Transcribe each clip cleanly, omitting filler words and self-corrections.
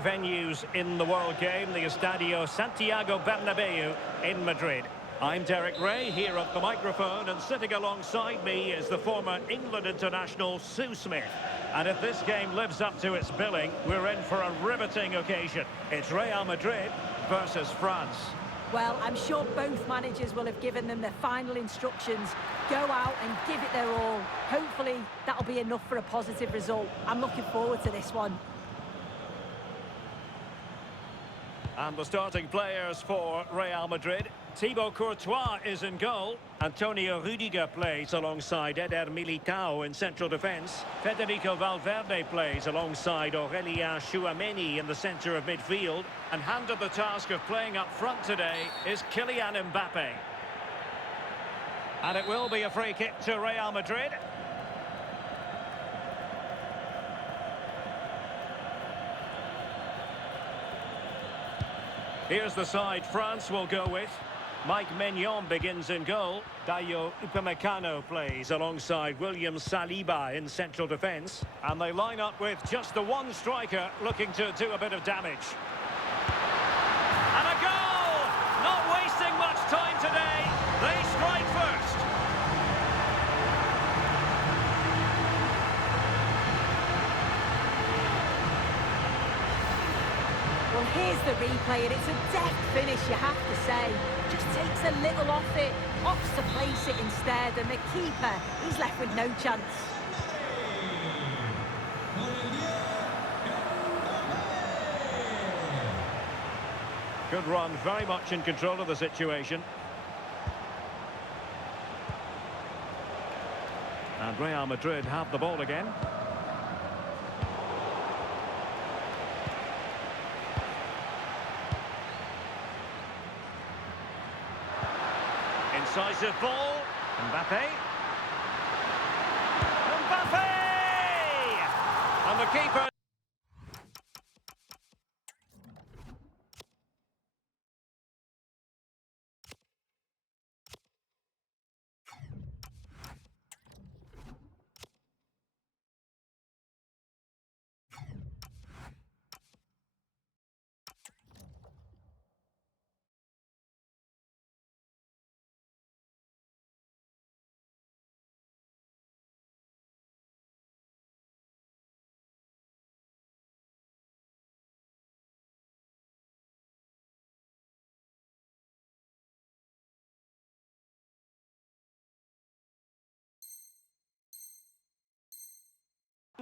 venues in the World Game, the Estadio Santiago Bernabeu in Madrid. I'm Derek Ray, here at the microphone, and sitting alongside me is the former England international Sue Smith. And if this game lives up to its billing, we're in for a riveting occasion. It's Real Madrid versus France. Well, I'm sure both managers will have given them their final instructions. Go out and give it their all. Hopefully, that'll be enough for a positive result. I'm looking forward to this one. And the starting players for Real Madrid. Thibaut Courtois is in goal. Antonio Rüdiger plays alongside Eder Militao in central defence. Federico Valverde plays alongside Aurelien Tchouameni in the centre of midfield. And handed the task of playing up front today is Kylian Mbappe. And it will be a free kick to Real Madrid. Here's the side France will go with. Mike Maignan begins in goal. Dayo Upamecano plays alongside William Saliba in central defence. And they line up with just the one striker looking to do a bit of damage. And a goal! Not wasting much time today. They strike first. Well, here's the replay, and it's a deft finish, you have to say. Just takes a little off it, opts to place it instead, and the keeper, he's left with no chance. Good run, very much in control of the situation. And Real Madrid have the ball again. Incisive ball. Mbappe. Mbappe! And the keeper.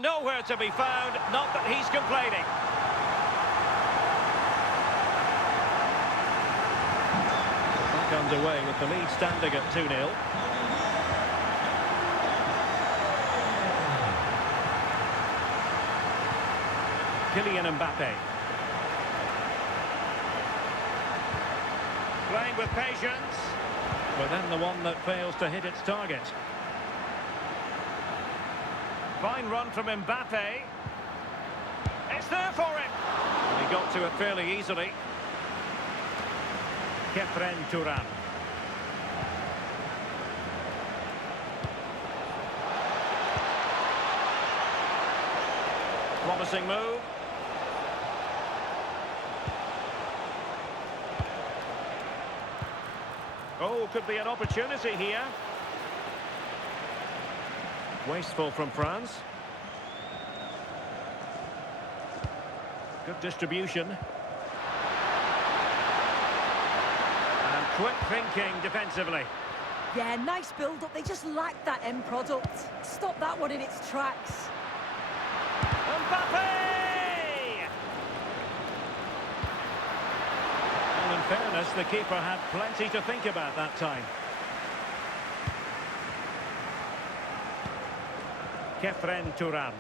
Nowhere to be found, not that he's complaining. Back underway with the lead standing at 2-0. Kylian Mbappe. Playing with patience, but then the one that fails to hit its target. Fine run from Mbappe. It's there for him. And he got to it fairly easily. Khéphren Thuram. Promising move. Oh, could be an opportunity here. Wasteful from France. Good distribution. And quick thinking defensively. Yeah, nice build-up. They just lacked that end product. Stop that one in its tracks. Mbappe! Well, in fairness, the keeper had plenty to think about that time. Khéphren Thuram.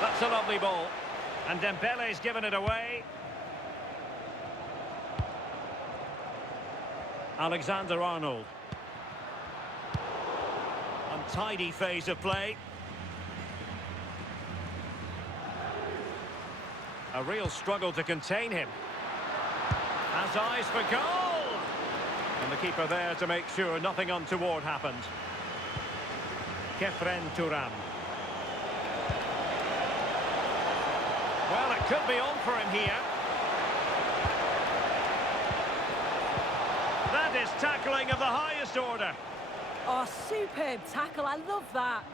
That's a lovely ball. And Dembele's given it away. Alexander-Arnold. Untidy phase of play. A real struggle to contain him. Has eyes for goal! And the keeper there to make sure nothing untoward happened. Khéphren Thuram. Well, it could be on for him here. That is tackling of the highest order. Oh, superb tackle. I love that.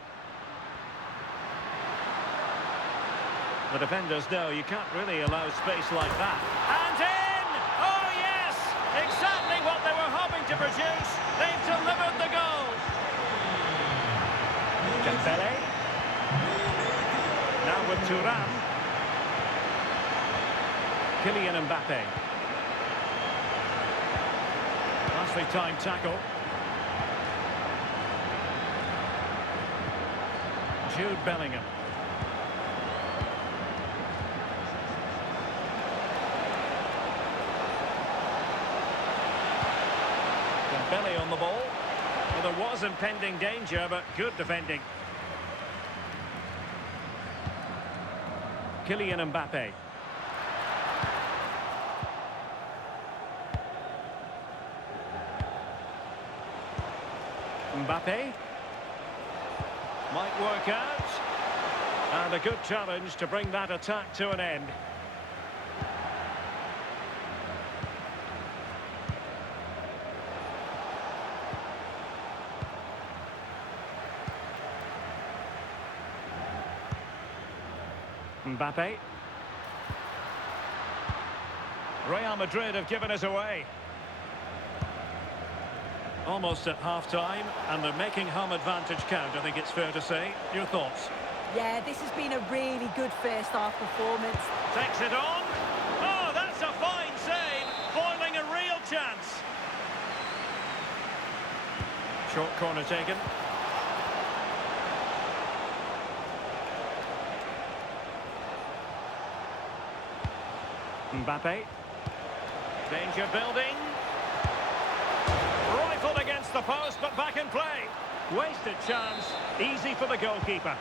The defenders know you can't really allow space like that. And in! Oh, yes! Exactly what they were hoping to produce. They've delivered the goal. Dembele. Now with Thuram. Kylian Mbappe. Nicely timed tackle. Jude Bellingham. Dembele on the ball. Well, there was impending danger, but good defending. Kylian Mbappe. Mbappe. Might work out. And a good challenge to bring that attack to an end. Mbappe. Real Madrid have given us away. Almost at half-time, and they're making home advantage count, I think it's fair to say. Your thoughts? Yeah, this has been a really good first-half performance. Takes it on. Oh, that's a fine save, foiling a real chance. Short corner taken. Mbappe. Danger building. Rifled against the post, but back in play. Wasted chance. Easy for the goalkeeper.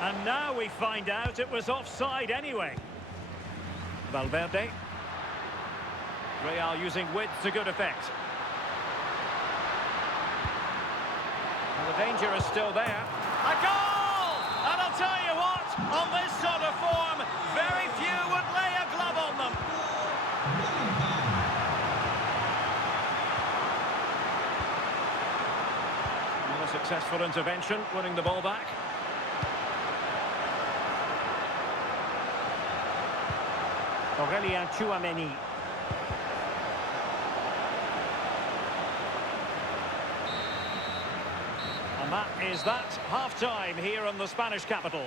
And now we find out it was offside anyway. Valverde. Real using width to good effect. And the danger is still there. A goal! And I'll tell you what, on this sort of form, very few would lay a glove on them. Well, a successful intervention, winning the ball back. Aurélien Tchouaméni. And that is that. Half-time here in the Spanish capital.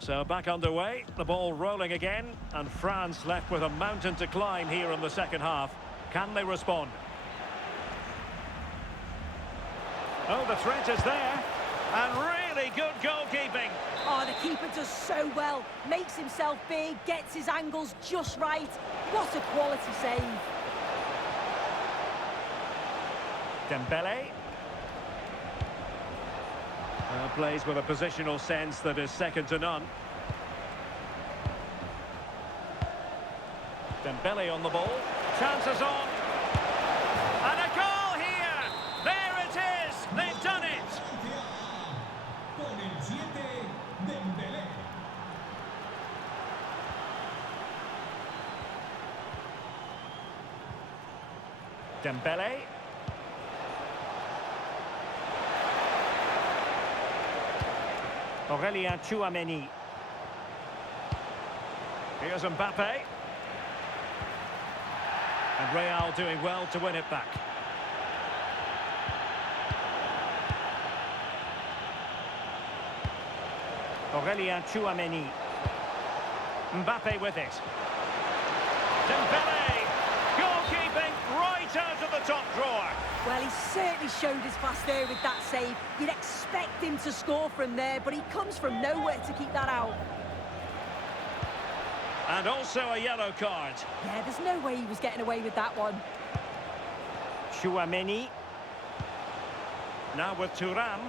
So back underway, the ball rolling again, and France left with a mountain to climb here in the second half. Can they respond? Oh, the threat is there, and really good goalkeeping. Oh, the keeper does so well. Makes himself big, gets his angles just right. What a quality save. Dembele. Plays with a positional sense that is second to none. Dembele on the ball. Chances on. And a goal here! There it is! They've done it! Dembele. Aurélien Tchouaméni. Here's Mbappe. And Real doing well to win it back. Aurélien Tchouaméni. Mbappe with it. Dembele. Goalkeeping right out of the top drawer. Well, he certainly showed his class there with that save. You'd expect him to score from there, but he comes from nowhere to keep that out. And also a yellow card. Yeah, there's no way he was getting away with that one. Tchouaméni. Now with Thuram.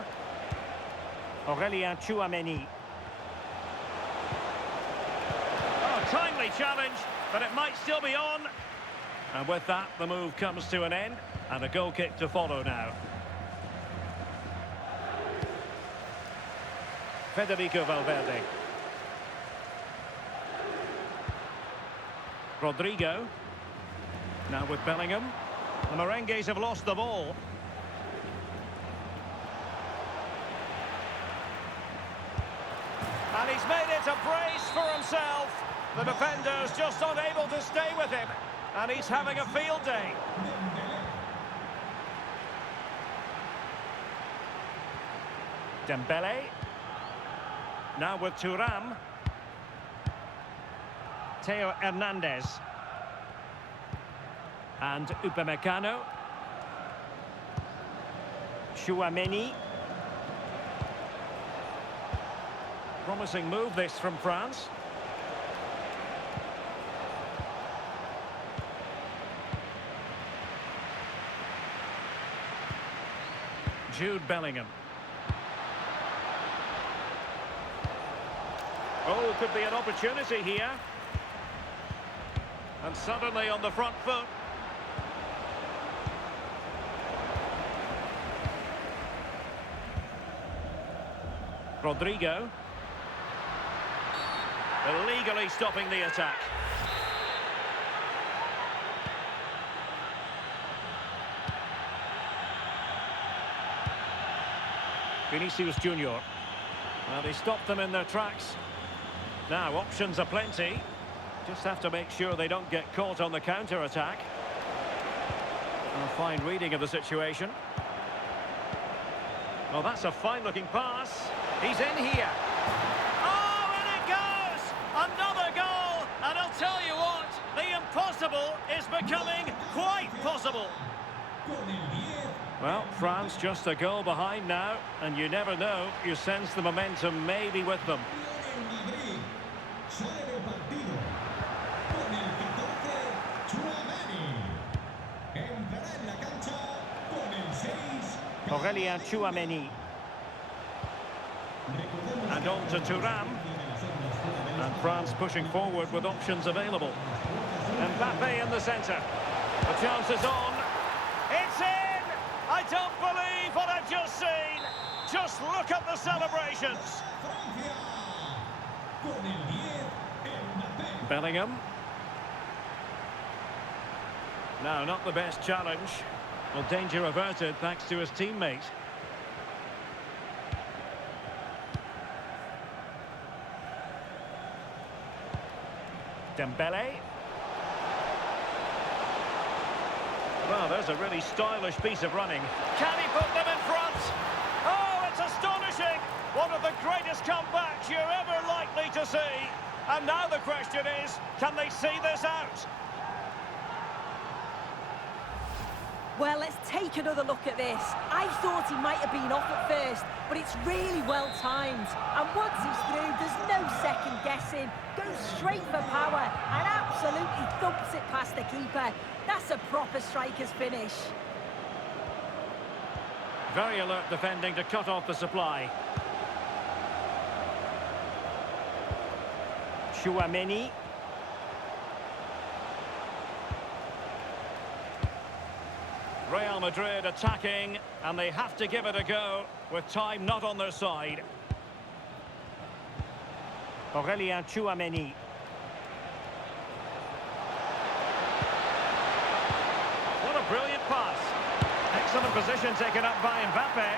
Aurélien Tchouaméni. Oh, timely challenge, but it might still be on. And with that, the move comes to an end, and a goal kick to follow now. Federico Valverde. Rodrigo. Now with Bellingham. The Merengues have lost the ball. And he's made it a brace for himself. The defender's just unable to stay with him. And he's having a field day. Dembele. Now with Thuram. Theo Hernandez. And Upamecano. Tchouaméni. Promising move this from France. Jude Bellingham. Oh, could be an opportunity here. And suddenly on the front foot. Rodrigo. Illegally stopping the attack. Vinicius Junior. Well, they stopped them in their tracks. Now, options are plenty. Just have to make sure they don't get caught on the counter-attack. A fine reading of the situation. Well, that's a fine-looking pass. He's in here. Oh, and it goes! Another goal! And I'll tell you what, the impossible is becoming quite possible. Well, France just a goal behind now, and you never know, you sense the momentum may be with them. Aurélien Tchouaméni. And on to Thuram. And France pushing forward with options available. Mbappe in the centre. The chance is on. It's in! I don't believe what I've just seen. Just look at the celebrations. Bellingham. No, not the best challenge. Well, danger averted thanks to his teammate. Dembele. Well, there's a really stylish piece of running. Can he put them in front? Oh, it's astonishing! One of the greatest comebacks you're ever likely to see. And now the question is, can they see this out? Well, let's take another look at this. I thought he might have been off at first, but it's really well timed. And once he's through, there's no second guessing. Goes straight for power and absolutely thumps it past the keeper. That's a proper striker's finish. Very alert defending to cut off the supply. Tchouaméni. Real Madrid attacking, and they have to give it a go with time not on their side. Aurélien Tchouaméni. What a brilliant pass. Excellent position taken up by Mbappe.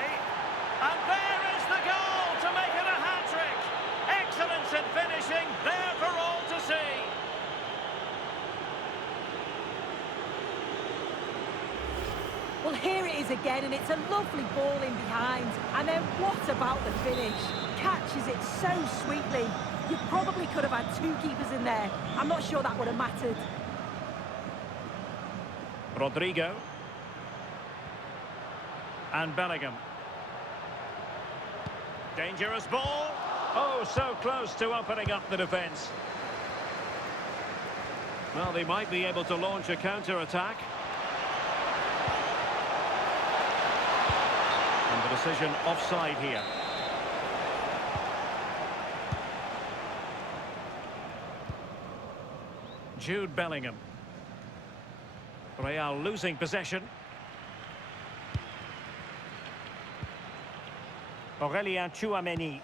And there is the goal to make it a hat-trick. Excellence in finishing, there for all to see. Well, here it is again, and it's a lovely ball in behind. And then what about the finish? Catches it so sweetly. You probably could have had two keepers in there. I'm not sure that would have mattered. Rodrigo. And Bellingham. Dangerous ball. Oh, so close to opening up the defence. Well, they might be able to launch a counter-attack. And the decision offside here. Jude Bellingham. Real losing possession. Aurélien Tchouaméni.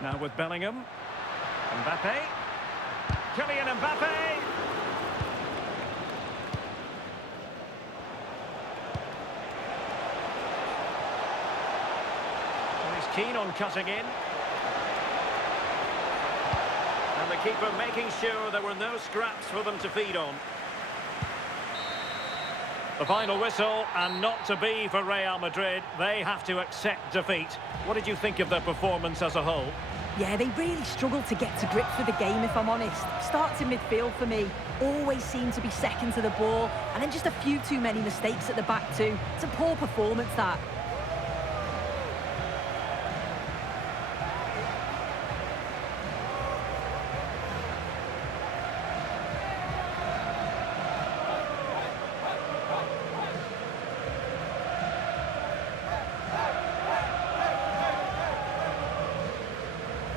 Now with Bellingham. Mbappe. Kylian Mbappe. And he's keen on cutting in. And the keeper making sure there were no scraps for them to feed on. The final whistle, and not to be for Real Madrid. They have to accept defeat. What did you think of their performance as a whole? Yeah, they really struggled to get to grips with the game, if I'm honest. Starts in midfield for me. Always seem to be second to the ball. And then just a few too many mistakes at the back too. It's a poor performance, that.